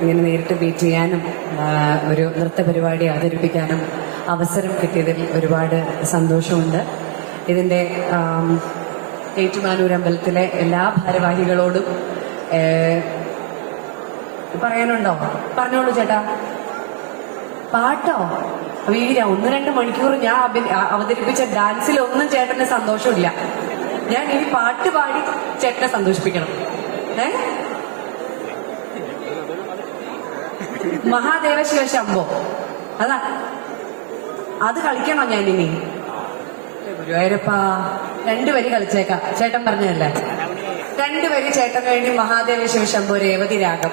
ഇങ്ങനെ നേരിട്ട് മീറ്റ് ചെയ്യാനും ഒരു നൃത്ത പരിപാടി അവതരിപ്പിക്കാനും അവസരം കിട്ടിയതിൽ ഒരുപാട് സന്തോഷമുണ്ട്. ഇതിൻ്റെ ഏറ്റുമാനൂർ അമ്പലത്തിലെ എല്ലാ ഭാരവാഹികളോടും പറയാനുണ്ടോ? പറഞ്ഞോളൂ ചേട്ടാ. പാട്ടോ? വീര 1-2 മണിക്കൂർ ഞാൻ അവതരിപ്പിച്ച ഡാൻസിലൊന്നും ചേട്ടന് സന്തോഷമില്ല. ഞാൻ ഇനി പാട്ട് പാടി ചേട്ടനെ സന്തോഷിപ്പിക്കണം. മഹാദേവ ശിവ ശംഭോ, അതാ അത് കളിക്കണോ ഞാൻ ഇനി? ഗുരുവായൂരപ്പാ, 2 വരി കളിച്ചേക്കാം. ചേട്ടൻ പറഞ്ഞതല്ലേ, 2 വരി ചേട്ടന് വേണ്ടി മഹാദേവ ശിവ ശംഭോ രേവതി രാഗം.